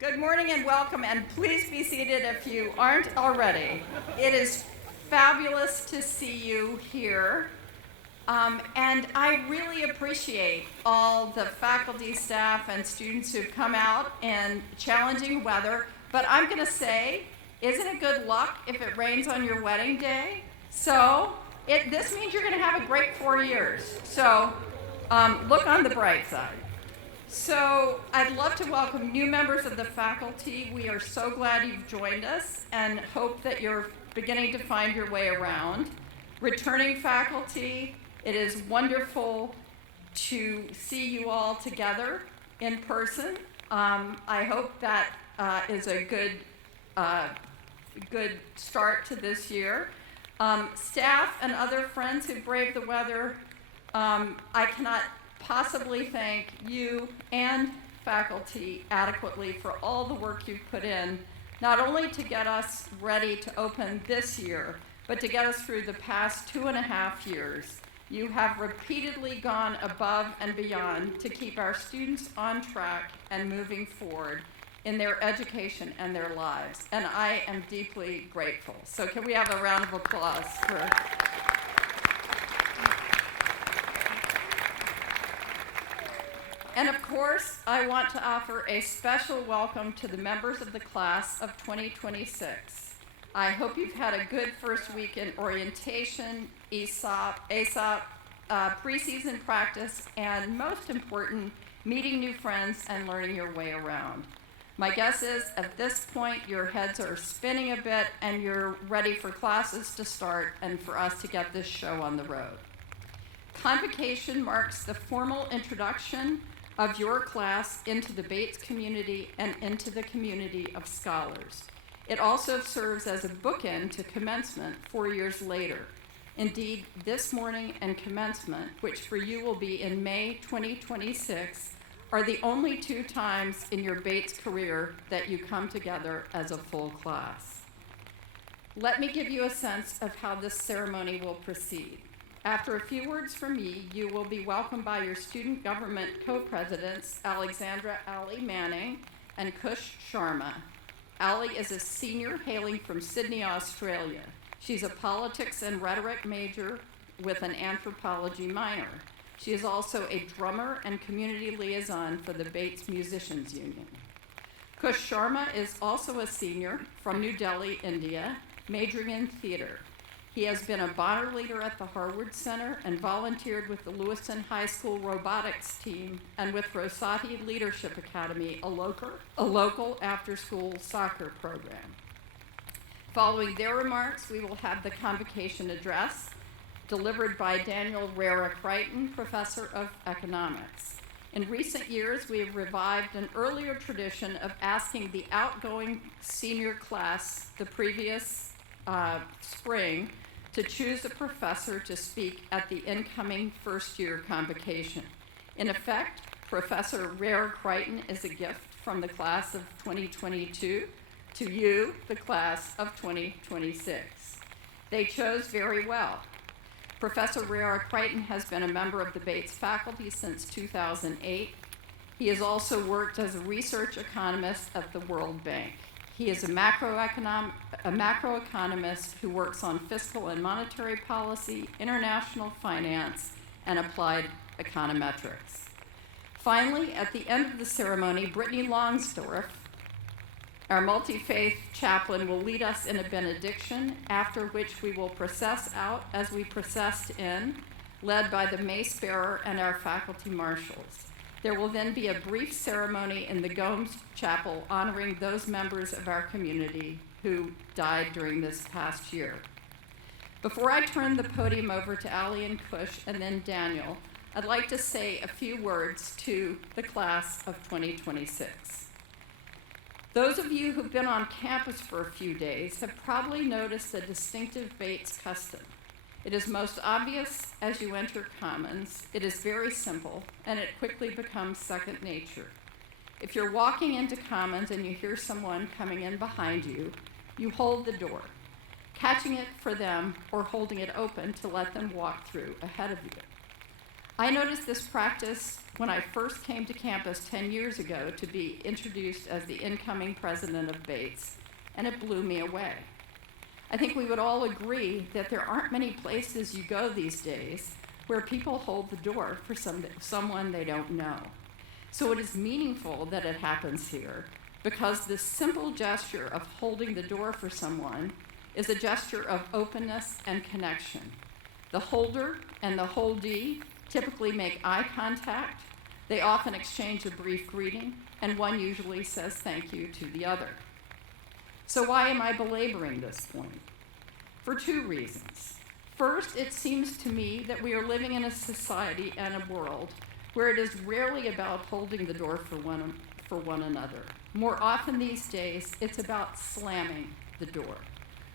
Good morning and welcome, and please be seated if you aren't already. It is fabulous to see you here, and I really appreciate all the faculty, staff, and students who've come out in challenging weather, but I'm going to say, isn't it good luck if it rains on your wedding day? So this means you're going to have a great 4 years, so look on the bright side. So I'd love to welcome new members of the faculty. We are so glad you've joined us and hope that you're beginning to find your way around. Returning faculty, it is wonderful to see you all together in person. I hope that is a good start to this year. Staff and other friends who braved the weather, I cannot possibly thank you and faculty adequately for all the work you've put in, not only to get us ready to open this year, but to get us through the past 2.5 years. You have repeatedly gone above and beyond to keep our students on track and moving forward in their education and their lives, and I am deeply grateful. So can we have a round of applause for... And of course, I want to offer a special welcome to the members of the class of 2026. I hope you've had a good first week in orientation, ASOP, preseason practice, and most important, meeting new friends and learning your way around. My guess is at this point, your heads are spinning a bit and you're ready for classes to start and for us to get this show on the road. Convocation marks the formal introduction of your class into the Bates community and into the community of scholars. It also serves as a bookend to commencement 4 years later. Indeed, this morning and commencement, which for you will be in May 2026, are the only 2 times in your Bates career that you come together as a full class. Let me give you a sense of how this ceremony will proceed. After a few words from me, you will be welcomed by your student government co-presidents, Alexandra Manning and Kush Sharma. Ali is a senior hailing from Sydney, Australia. She's a politics and rhetoric major with an anthropology minor. She is also a drummer and community liaison for the Bates Musicians Union. Kush Sharma is also a senior from New Delhi, India, majoring in theater. He has been a Bonner leader at the Harvard Center and volunteered with the Lewiston High School robotics team and with Rosati Leadership Academy, a local after-school soccer program. Following their remarks, we will have the convocation address delivered by Daniel Riera-Crichton, professor of economics. In recent years, we have revived an earlier tradition of asking the outgoing senior class the previous spring to choose a professor to speak at the incoming first-year convocation. In effect, Professor Riera-Crichton is a gift from the class of 2022 to you, the class of 2026. They chose very well. Professor Riera-Crichton has been a member of the Bates faculty since 2008. He has also worked as a research economist at the World Bank. He is a macroeconomist who works on fiscal and monetary policy, international finance, and applied econometrics. Finally, at the end of the ceremony, Brittany Longsdorf, our Multifaith chaplain, will lead us in a benediction, after which we will process out as we processed in, led by the mace bearer and our faculty marshals. There will then be a brief ceremony in the Gomes Chapel honoring those members of our community who died during this past year. Before I turn the podium over to Allie and Kush and then Daniel, I'd like to say a few words to the class of 2026. Those of you who've been on campus for a few days have probably noticed a distinctive Bates custom. It is most obvious as you enter Commons. It is very simple, and it quickly becomes second nature. If you're walking into Commons and you hear someone coming in behind you, you hold the door, catching it for them or holding it open to let them walk through ahead of you. I noticed this practice when I first came to campus 10 years ago to be introduced as the incoming president of Bates, and it blew me away. I think we would all agree that there aren't many places you go these days where people hold the door for someone they don't know. So it is meaningful that it happens here, because this simple gesture of holding the door for someone is a gesture of openness and connection. The holder and the holdee typically make eye contact. They often exchange a brief greeting, and one usually says thank you to the other. So why am I belaboring this point? For two reasons. First, it seems to me that we are living in a society and a world where it is rarely about holding the door for one another. More often these days, it's about slamming the door,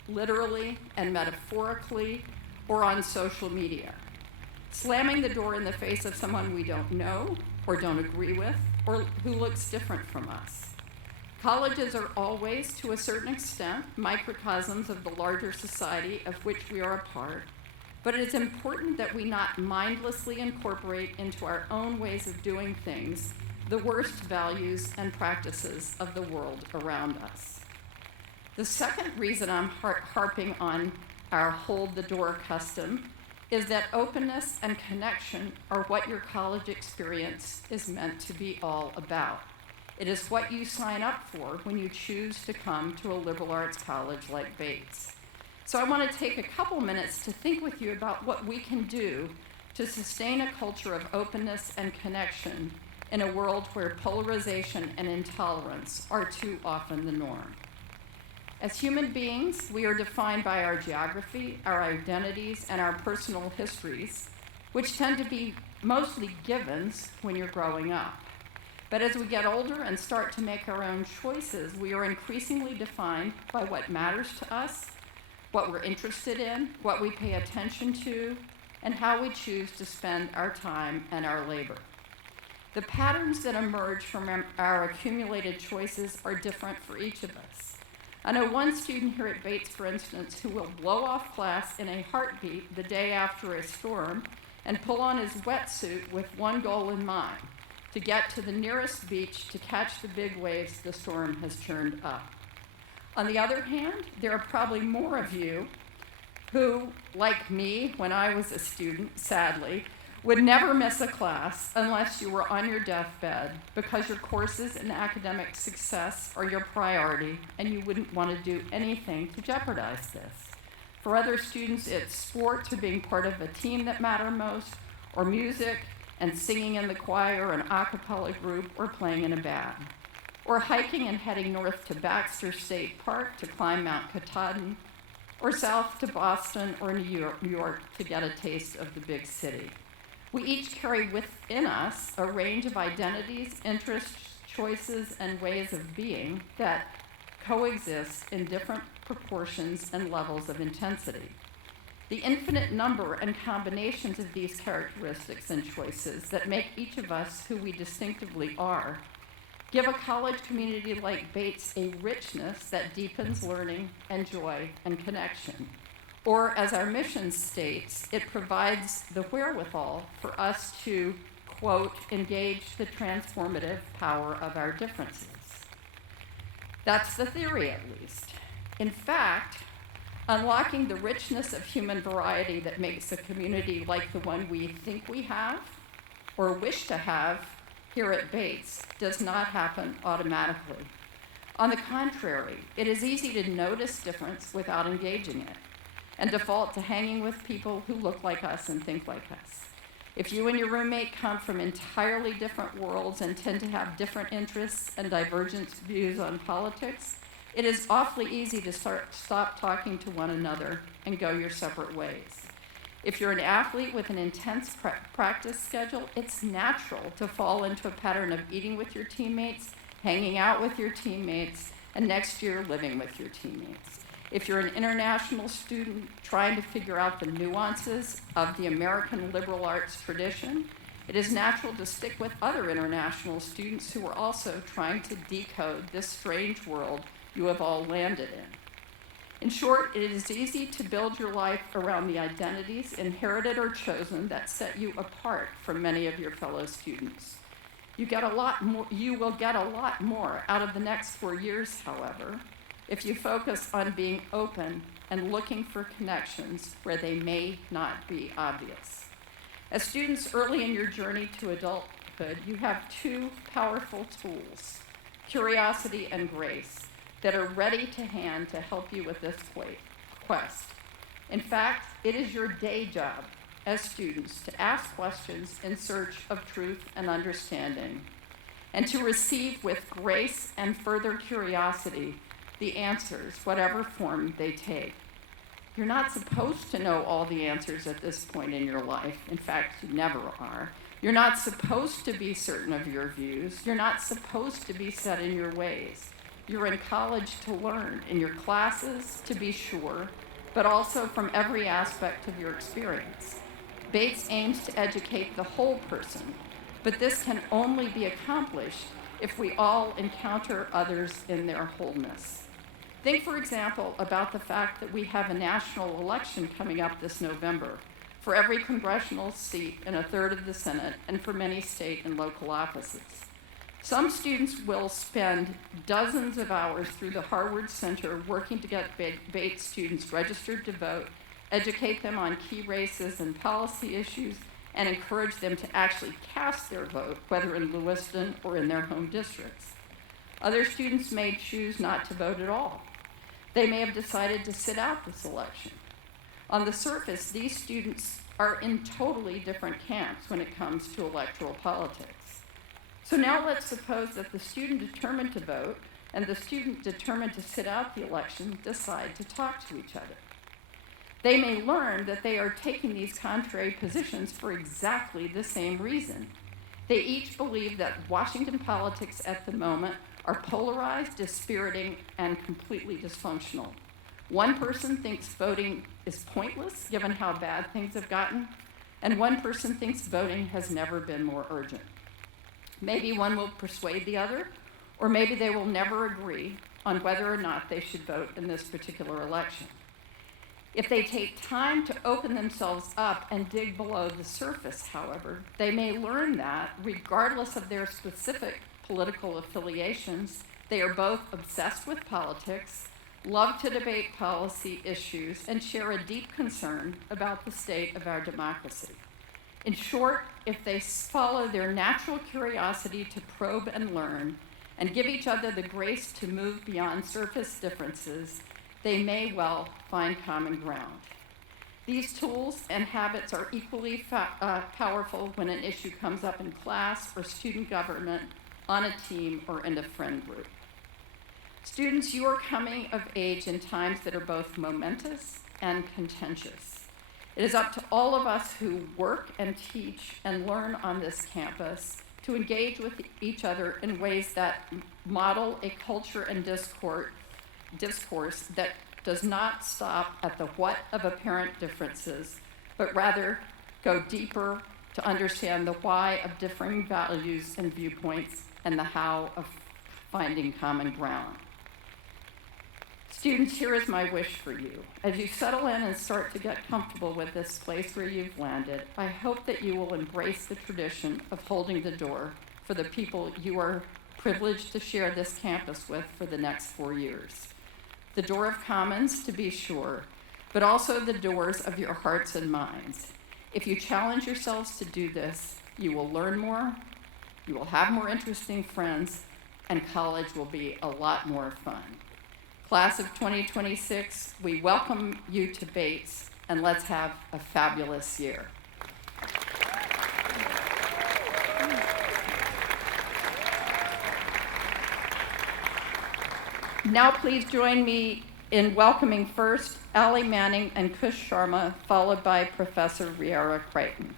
literally and metaphorically, or on social media. Slamming the door in the face of someone we don't know or don't agree with or who looks different from us. Colleges are always, to a certain extent, microcosms of the larger society of which we are a part, but it is important that we not mindlessly incorporate into our own ways of doing things the worst values and practices of the world around us. The second reason I'm harping on our hold the door custom is that openness and connection are what your college experience is meant to be all about. It is what you sign up for when you choose to come to a liberal arts college like Bates. So I want to take a couple minutes to think with you about what we can do to sustain a culture of openness and connection in a world where polarization and intolerance are too often the norm. As human beings, we are defined by our geography, our identities, and our personal histories, which tend to be mostly givens when you're growing up. But as we get older and start to make our own choices, we are increasingly defined by what matters to us, what we're interested in, what we pay attention to, and how we choose to spend our time and our labor. The patterns that emerge from our accumulated choices are different for each of us. I know one student here at Bates, for instance, who will blow off class in a heartbeat the day after a storm and pull on his wetsuit with one goal in mind: to get to the nearest beach to catch the big waves the storm has churned up. On the other hand, there are probably more of you who, like me when I was a student, sadly, would never miss a class unless you were on your deathbed because your courses and academic success are your priority and you wouldn't want to do anything to jeopardize this. For other students, it's sports or being part of a team that matter most, or music and singing in the choir, an a cappella group, or playing in a band. Or hiking and heading north to Baxter State Park to climb Mount Katahdin, or south to Boston or New York to get a taste of the big city. We each carry within us a range of identities, interests, choices, and ways of being that coexist in different proportions and levels of intensity. The infinite number and combinations of these characteristics and choices that make each of us who we distinctively are give a college community like Bates a richness that deepens learning and joy and connection. Or, as our mission states, it provides the wherewithal for us to, quote, engage the transformative power of our differences. That's the theory, at least. In fact, unlocking the richness of human variety that makes a community like the one we think we have or wish to have here at Bates does not happen automatically. On the contrary, it is easy to notice difference without engaging it and default to hanging with people who look like us and think like us. If you and your roommate come from entirely different worlds and tend to have different interests and divergent views on politics, It is awfully easy to stop talking to one another and go your separate ways. If you're an athlete with an intense practice schedule, it's natural to fall into a pattern of eating with your teammates, hanging out with your teammates, and next year living with your teammates. If you're an international student trying to figure out the nuances of the American liberal arts tradition, it is natural to stick with other international students who are also trying to decode this strange world you have all landed in. In short, it is easy to build your life around the identities, inherited or chosen, that set you apart from many of your fellow students. You will get a lot more out of the next 4 years, however, if you focus on being open and looking for connections where they may not be obvious. As students early in your journey to adulthood, you have two powerful tools, curiosity and grace, that are ready to hand to help you with this quest. In fact, it is your day job as students to ask questions in search of truth and understanding, and to receive with grace and further curiosity the answers, whatever form they take. You're not supposed to know all the answers at this point in your life. In fact, you never are. You're not supposed to be certain of your views. You're not supposed to be set in your ways. You're in college to learn, in your classes, to be sure, but also from every aspect of your experience. Bates aims to educate the whole person, but this can only be accomplished if we all encounter others in their wholeness. Think, for example, about the fact that we have a national election coming up this November for every congressional seat in a third of the Senate and for many state and local offices. Some students will spend dozens of hours through the Harvard Center working to get Bates students registered to vote, educate them on key races and policy issues, and encourage them to actually cast their vote, whether in Lewiston or in their home districts. Other students may choose not to vote at all. They may have decided to sit out this election. On the surface, these students are in totally different camps when it comes to electoral politics. So now let's suppose that the student determined to vote and the student determined to sit out the election decide to talk to each other. They may learn that they are taking these contrary positions for exactly the same reason. They each believe that Washington politics at the moment are polarized, dispiriting, and completely dysfunctional. One person thinks voting is pointless given how bad things have gotten, and one person thinks voting has never been more urgent. Maybe one will persuade the other, or maybe they will never agree on whether or not they should vote in this particular election. If they take time to open themselves up and dig below the surface, however, they may learn that, regardless of their specific political affiliations, they are both obsessed with politics, love to debate policy issues, and share a deep concern about the state of our democracy. In short, if they follow their natural curiosity to probe and learn, and give each other the grace to move beyond surface differences, they may well find common ground. These tools and habits are equally powerful when an issue comes up in class or student government, on a team, or in a friend group. Students, you are coming of age in times that are both momentous and contentious. It is up to all of us who work and teach and learn on this campus to engage with each other in ways that model a culture and discourse that does not stop at the what of apparent differences, but rather go deeper to understand the why of differing values and viewpoints and the how of finding common ground. Students, here is my wish for you. As you settle in and start to get comfortable with this place where you've landed, I hope that you will embrace the tradition of holding the door for the people you are privileged to share this campus with for the next 4 years. The door of commons, to be sure, but also the doors of your hearts and minds. If you challenge yourselves to do this, you will learn more, you will have more interesting friends, and college will be a lot more fun. Class of 2026, we welcome you to Bates, and let's have a fabulous year. Now please join me in welcoming first Allie Manning and Kush Sharma, followed by Professor Riera-Crichton.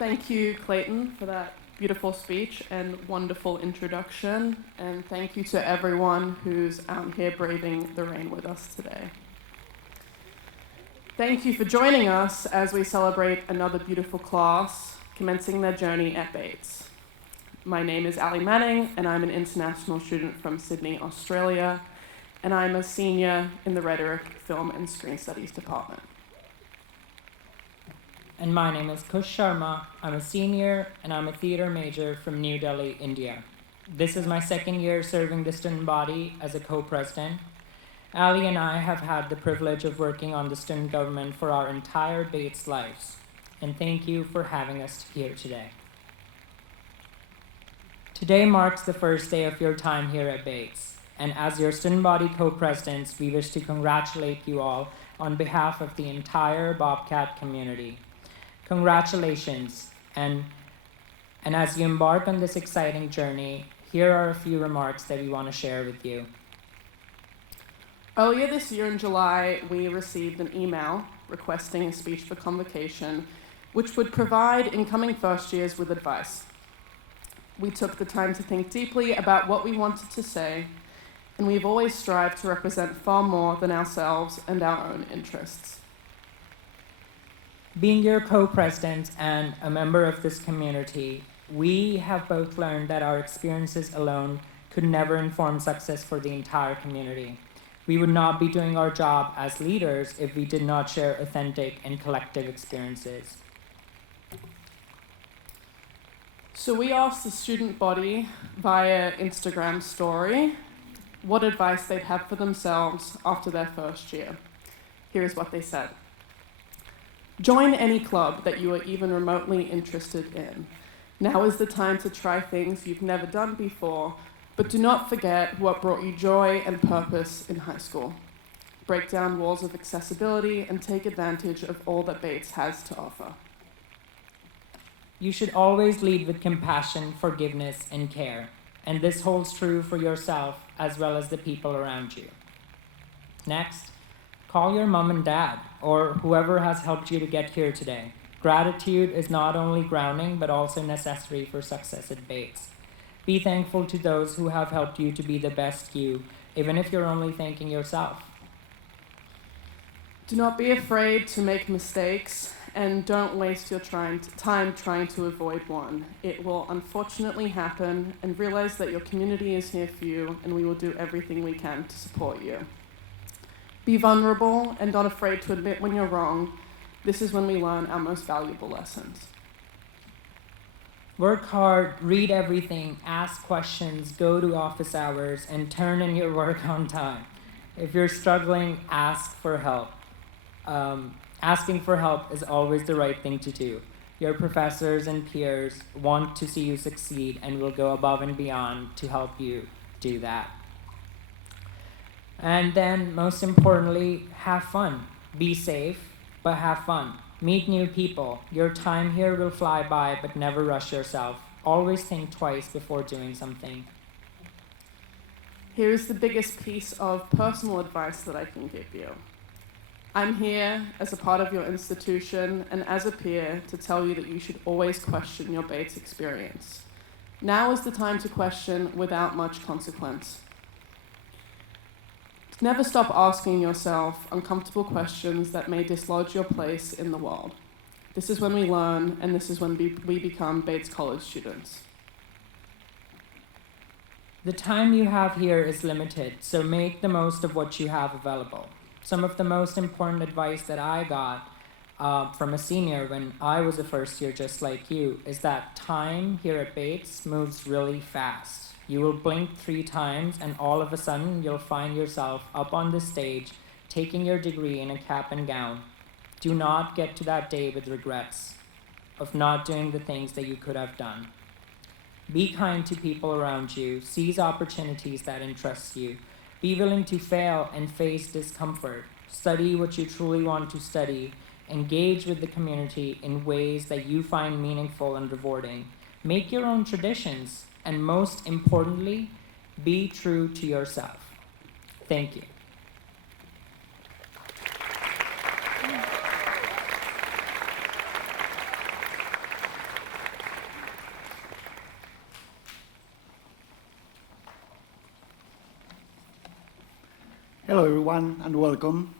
Thank you, Clayton, for that beautiful speech and wonderful introduction. And thank you to everyone who's out here braving the rain with us today. Thank you for joining us as we celebrate another beautiful class commencing their journey at Bates. My name is Allie Manning, and I'm an international student from Sydney, Australia, and I'm a senior in the Rhetoric, Film and Screen Studies department. And my name is Kush Sharma. I'm a senior and I'm a theatre major from New Delhi, India. This is my second year serving the student body as a co-president. Ali and I have had the privilege of working on the student government for our entire Bates lives. And thank you for having us here today. Today marks the first day of your time here at Bates. And as your student body co-presidents, we wish to congratulate you all on behalf of the entire Bobcat community. Congratulations, and as you embark on this exciting journey, here are a few remarks that we want to share with you. Earlier this year in July, we received an email requesting a speech for Convocation, which would provide incoming first years with advice. We took the time to think deeply about what we wanted to say, and we've always strived to represent far more than ourselves and our own interests. Being your co-president and a member of this community, we have both learned that our experiences alone could never inform success for the entire community. We would not be doing our job as leaders if we did not share authentic and collective experiences. So we asked the student body via Instagram story what advice they'd have for themselves after their first year. Here's what they said. Join any club that you are even remotely interested in. Now is the time to try things you've never done before, but do not forget what brought you joy and purpose in high school. Break down walls of accessibility and take advantage of all that Bates has to offer. You should always lead with compassion, forgiveness, and care, and this holds true for yourself as well as the people around you. Next, call your mom and dad, or whoever has helped you to get here today. Gratitude is not only grounding, but also necessary for success at Bates. Be thankful to those who have helped you to be the best you, even if you're only thanking yourself. Do not be afraid to make mistakes, and don't waste your time trying to avoid one. It will unfortunately happen, and realize that your community is here for you, and we will do everything we can to support you. Be vulnerable and not afraid to admit when you're wrong. This is when we learn our most valuable lessons. Work hard, read everything, ask questions, go to office hours, and turn in your work on time. If you're struggling, ask for help. Asking for help is always the right thing to do. Your professors and peers want to see you succeed and will go above and beyond to help you do that. And then, most importantly, have fun. Be safe, but have fun. Meet new people. Your time here will fly by, but never rush yourself. Always think twice before doing something. Here's the biggest piece of personal advice that I can give you. I'm here as a part of your institution and as a peer to tell you that you should always question your Bates experience. Now is the time to question without much consequence. Never stop asking yourself uncomfortable questions that may dislodge your place in the world. This is when we learn, and this is when we become Bates College students. The time you have here is limited, so make the most of what you have available. Some of the most important advice that I got from a senior when I was a first year just like you is that time here at Bates moves really fast. You will blink 3 times and all of a sudden you'll find yourself up on the stage taking your degree in a cap and gown. Do not get to that day with regrets of not doing the things that you could have done. Be kind to people around you. Seize opportunities that interest you. Be willing to fail and face discomfort. Study what you truly want to study Engage with the community in ways that you find meaningful and rewarding. Make your own traditions, and most importantly, be true to yourself. Thank you. Hello, everyone, and welcome.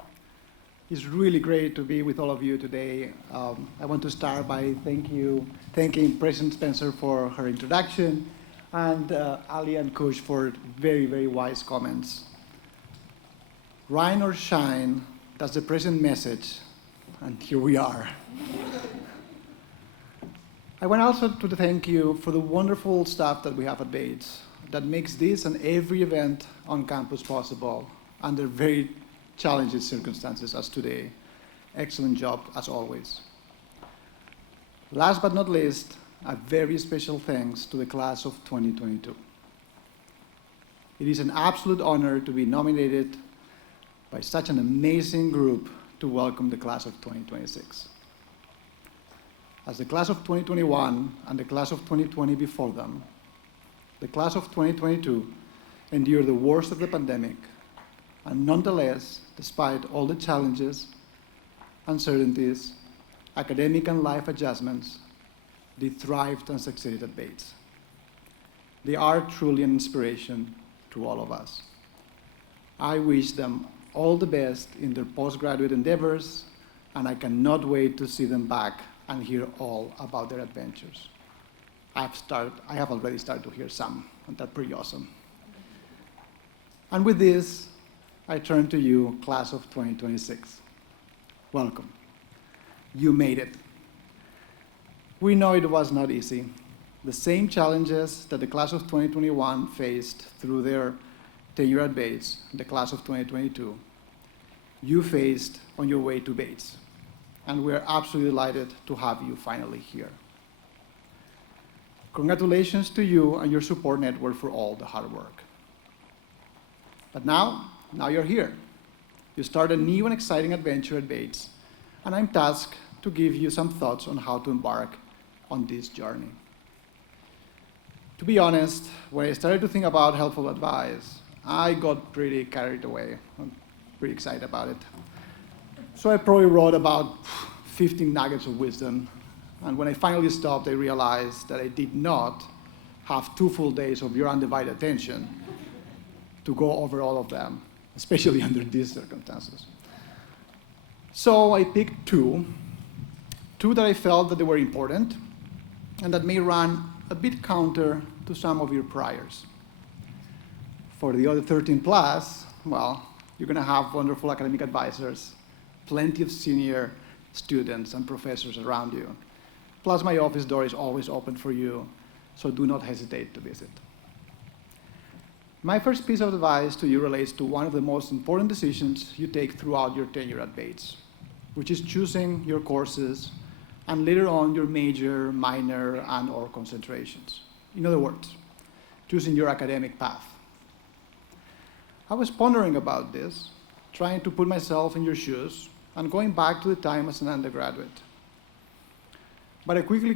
It's really great to be with all of you today. I want to start by thanking President Spencer for her introduction, and Ali and Kush for very, very wise comments. Rain or shine, that's the present message, and here we are. I want also to thank you for the wonderful staff that we have at Bates that makes this and every event on campus possible under very challenging circumstances as today. Excellent job as always. Last but not least, a very special thanks to the class of 2022. It is an absolute honor to be nominated by such an amazing group to welcome the class of 2026. As the class of 2021 and the class of 2020 before them, the class of 2022 endured the worst of the pandemic, and nonetheless, despite all the challenges, uncertainties, academic and life adjustments, they thrived and succeeded at Bates. They are truly an inspiration to all of us. I wish them all the best in their postgraduate endeavors, and I cannot wait to see them back and hear all about their adventures. I have already started to hear some, and that's pretty awesome. And with this, I turn to you, class of 2026. Welcome. You made it. We know it was not easy. The same challenges that the class of 2021 faced through their tenure at Bates, the class of 2022, you faced on your way to Bates. And we are absolutely delighted to have you finally here. Congratulations to you and your support network for all the hard work. But now you're here. You start a new and exciting adventure at Bates, and I'm tasked to give you some thoughts on how to embark on this journey. To be honest, when I started to think about helpful advice, I got pretty carried away. I'm pretty excited about it. So I probably wrote about 15 nuggets of wisdom, and when I finally stopped, I realized that I did not have 2 full days of your undivided attention to go over all of them, especially under these circumstances. So I picked two that I felt that they were important and that may run a bit counter to some of your priors. For the other 13 plus, well, you're gonna have wonderful academic advisors, plenty of senior students and professors around you. Plus my office door is always open for you, so do not hesitate to visit. My first piece of advice to you relates to one of the most important decisions you take throughout your tenure at Bates, which is choosing your courses and later on your major, minor, and/or concentrations. In other words, choosing your academic path. I was pondering about this, trying to put myself in your shoes and going back to the time as an undergraduate. But I quickly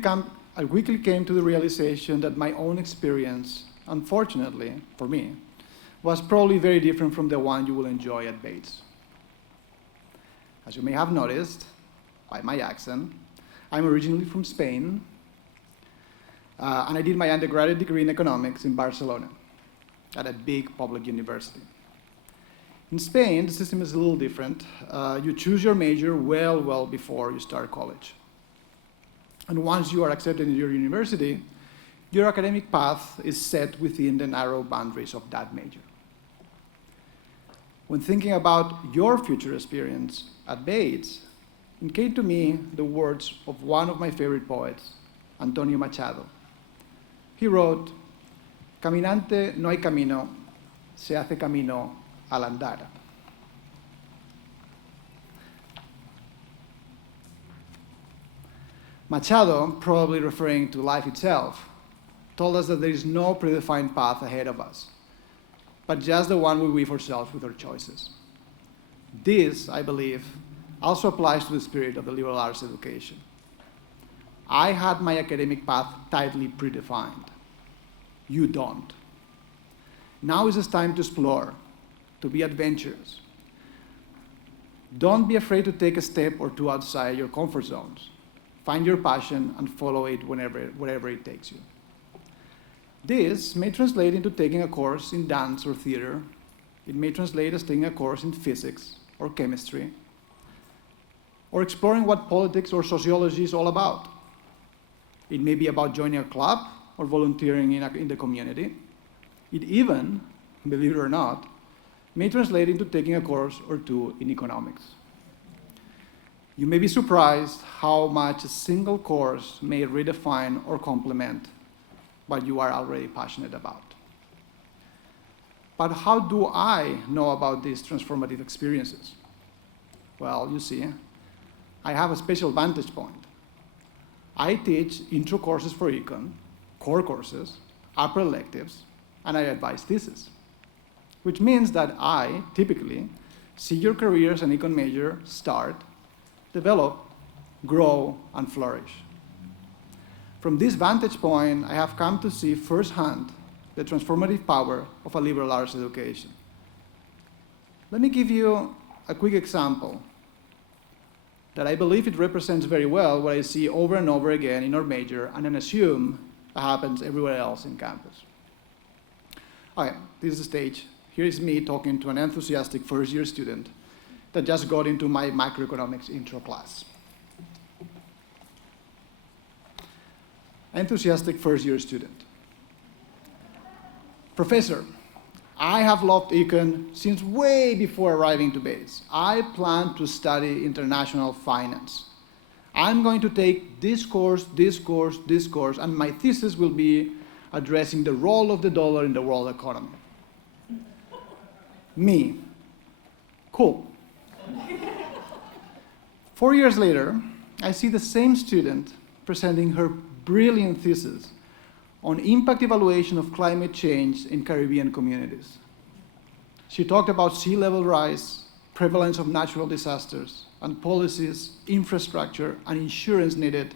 came to the realization that my own experience, unfortunately, for me, was probably very different from the one you will enjoy at Bates. As you may have noticed by my accent, I'm originally from Spain, and I did my undergraduate degree in economics in Barcelona at a big public university. In Spain, the system is a little different. You choose your major well before you start college. And once you are accepted in your university, your academic path is set within the narrow boundaries of that major. When thinking about your future experience at Bates, it came to me the words of one of my favorite poets, Antonio Machado. He wrote, "Caminante no hay camino, se hace camino al andar." Machado, probably referring to life itself, told us that there is no predefined path ahead of us, but just the one we weave ourselves with our choices. This, I believe, also applies to the spirit of the liberal arts education. I had my academic path tightly predefined. You don't. Now is the time to explore, to be adventurous. Don't be afraid to take a step or two outside your comfort zones. Find your passion and follow it wherever it takes you. This may translate into taking a course in dance or theater. It may translate as taking a course in physics or chemistry, or exploring what politics or sociology is all about. It may be about joining a club or volunteering in the community. It even, believe it or not, may translate into taking a course or two in economics. You may be surprised how much a single course may redefine or complement what you are already passionate about. But how do I know about these transformative experiences? Well, you see, I have a special vantage point. I teach intro courses for econ, core courses, upper electives, and I advise thesis, which means that I typically see your career as an econ major start, develop, grow, and flourish. From this vantage point, I have come to see firsthand the transformative power of a liberal arts education. Let me give you a quick example that I believe it represents very well what I see over and over again in our major and then assume happens everywhere else in campus. Okay, this is the stage. Here is me talking to an enthusiastic first-year student that just got into my macroeconomics intro class. Enthusiastic first-year student. Professor, I have loved econ since way before arriving to Bates. I plan to study international finance. I'm going to take this course, and my thesis will be addressing the role of the dollar in the world economy. Me. Cool. 4 years later, I see the same student presenting her brilliant thesis on impact evaluation of climate change in Caribbean communities. She talked about sea level rise, prevalence of natural disasters, and policies, infrastructure, and insurance needed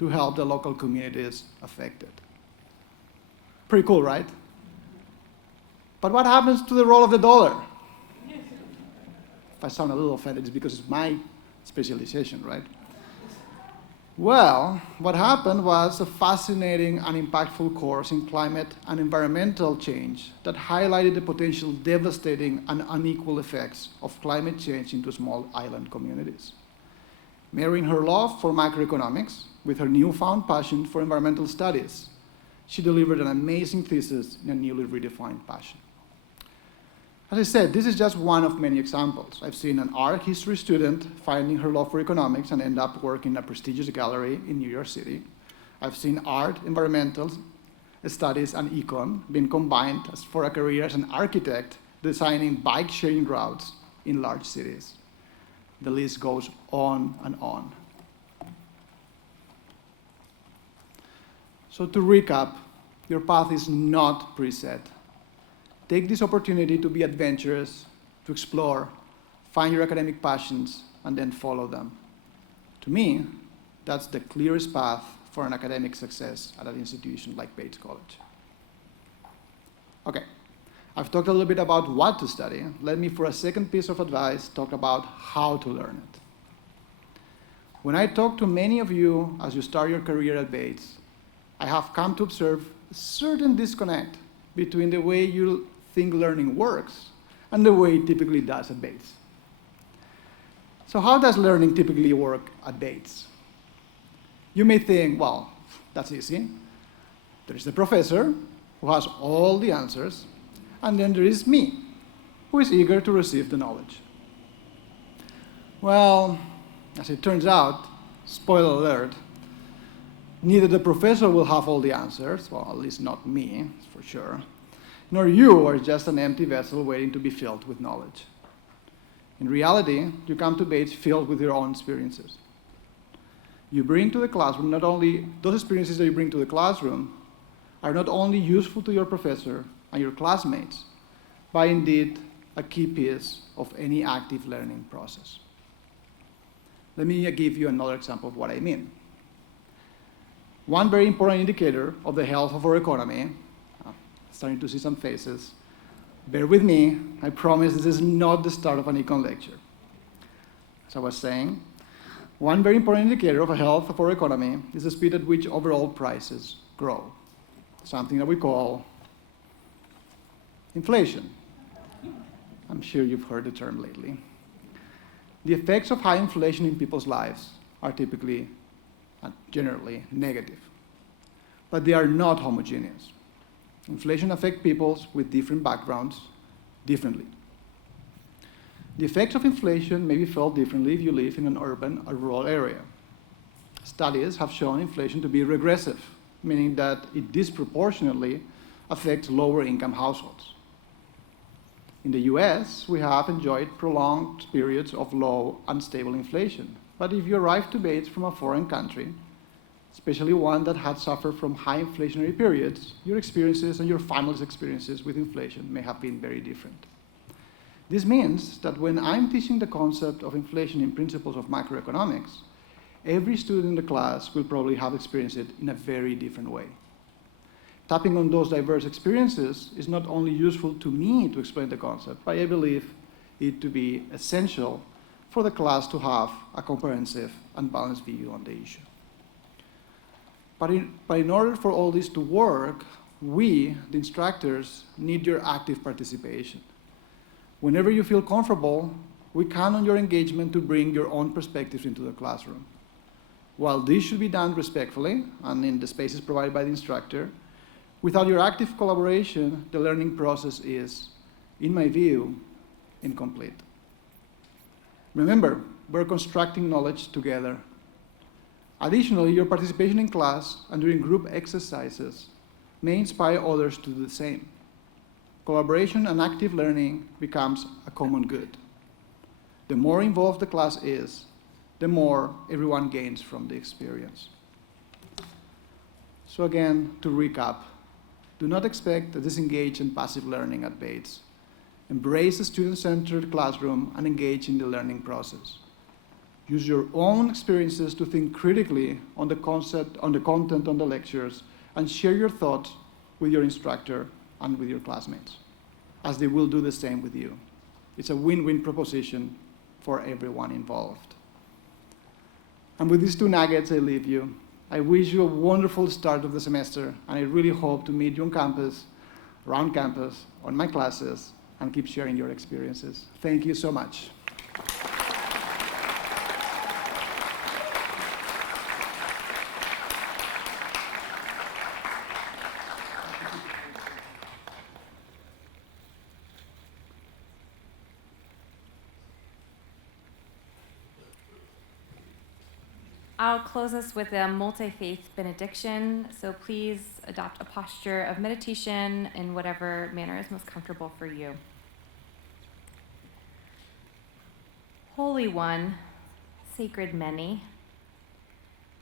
to help the local communities affected. Pretty cool, right? But what happens to the role of the dollar? If I sound a little offended, it's because it's my specialization, right? Well, what happened was a fascinating and impactful course in climate and environmental change that highlighted the potential devastating and unequal effects of climate change into small island communities. Marrying her love for macroeconomics with her newfound passion for environmental studies, she delivered an amazing thesis in a newly redefined passion. As I said, this is just one of many examples. I've seen an art history student finding her love for economics and end up working in a prestigious gallery in New York City. I've seen art, environmental studies, and econ being combined for a career as an architect designing bike-sharing routes in large cities. The list goes on and on. So to recap, your path is not preset. Take this opportunity to be adventurous, to explore, find your academic passions, and then follow them. To me, that's the clearest path for an academic success at an institution like Bates College. Okay, I've talked a little bit about what to study. Let me, for a second piece of advice, talk about how to learn it. When I talk to many of you as you start your career at Bates, I have come to observe a certain disconnect between the way you think learning works and the way it typically does at Bates. So how does learning typically work at Bates? You may think, well, that's easy. There's the professor who has all the answers, and then there is me, who is eager to receive the knowledge. Well, as it turns out, spoiler alert, neither the professor will have all the answers, well, at least not me, for sure, nor you are just an empty vessel waiting to be filled with knowledge. In reality, you come to Bates filled with your own experiences. You bring to the classroom not only those experiences that you bring to the classroom are not only useful to your professor and your classmates, but indeed a key piece of any active learning process. Let me give you another example of what I mean. One very important indicator of the health of our economy, starting to see some faces. Bear with me, I promise this is not the start of an econ lecture. As I was saying, one very important indicator of the health of our economy is the speed at which overall prices grow, something that we call inflation. I'm sure you've heard the term lately. The effects of high inflation in people's lives are typically and generally negative, but they are not homogeneous. Inflation affects people with different backgrounds differently. The effects of inflation may be felt differently if you live in an urban or rural area. Studies have shown inflation to be regressive, meaning that it disproportionately affects lower income households. In the US, we have enjoyed prolonged periods of low, unstable inflation. But if you arrive to Bates from a foreign country, especially one that had suffered from high inflationary periods, your experiences and your family's experiences with inflation may have been very different. This means that when I'm teaching the concept of inflation in principles of macroeconomics, every student in the class will probably have experienced it in a very different way. Tapping on those diverse experiences is not only useful to me to explain the concept, but I believe it to be essential for the class to have a comprehensive and balanced view on the issue. But in order for all this to work, we, the instructors, need your active participation. Whenever you feel comfortable, we count on your engagement to bring your own perspectives into the classroom. While this should be done respectfully and in the spaces provided by the instructor, without your active collaboration, the learning process is, in my view, incomplete. Remember, we're constructing knowledge together. Additionally, your participation in class and during group exercises may inspire others to do the same. Collaboration and active learning becomes a common good. The more involved the class is, the more everyone gains from the experience. So again, to recap, do not expect a disengaged and passive learning at Bates. Embrace a student-centered classroom and engage in the learning process. Use your own experiences to think critically on the concept, on the content, on the lectures, and share your thoughts with your instructor and with your classmates, as they will do the same with you. It's a win-win proposition for everyone involved. And with these two nuggets, I leave you. I wish you a wonderful start of the semester, and I really hope to meet you on campus, around campus, on my classes, and keep sharing your experiences. Thank you so much. I'll close us with a Multifaith Benediction, so please adopt a posture of meditation in whatever manner is most comfortable for you. Holy One, Sacred Many,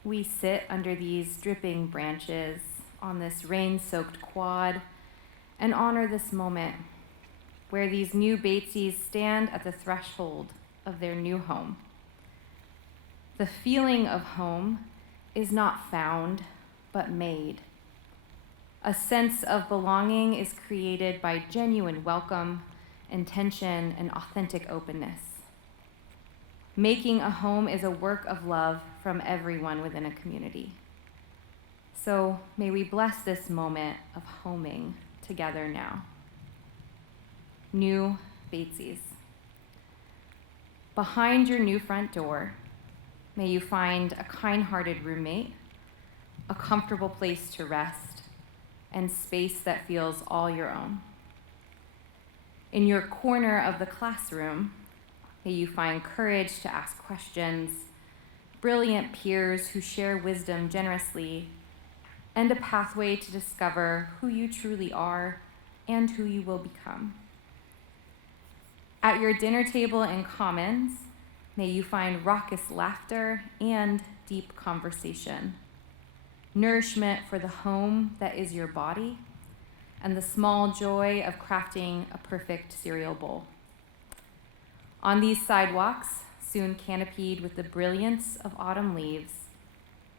we sit under these dripping branches on this rain-soaked quad and honor this moment where these new Batesies stand at the threshold of their new home. The feeling of home is not found, but made. A sense of belonging is created by genuine welcome, intention, and authentic openness. Making a home is a work of love from everyone within a community. So may we bless this moment of homing together now. New Batesies. Behind your new front door, may you find a kind-hearted roommate, a comfortable place to rest, and space that feels all your own. In your corner of the classroom, may you find courage to ask questions, brilliant peers who share wisdom generously, and a pathway to discover who you truly are and who you will become. At your dinner table in Commons, may you find raucous laughter and deep conversation, nourishment for the home that is your body, and the small joy of crafting a perfect cereal bowl. On these sidewalks, soon canopied with the brilliance of autumn leaves.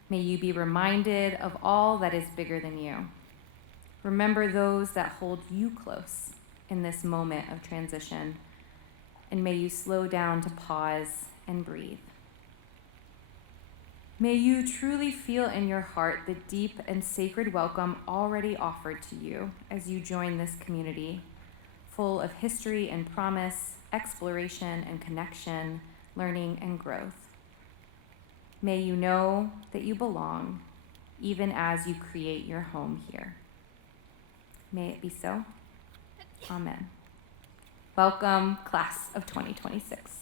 May you be reminded of all that is bigger than you. Remember those that hold you close in this moment of transition, and may you slow down to pause and breathe. May you truly feel in your heart the deep and sacred welcome already offered to you as you join this community, full of history and promise, exploration and connection, learning and growth. May you know that you belong, even as you create your home here. May it be so. Amen. Welcome, class of 2026.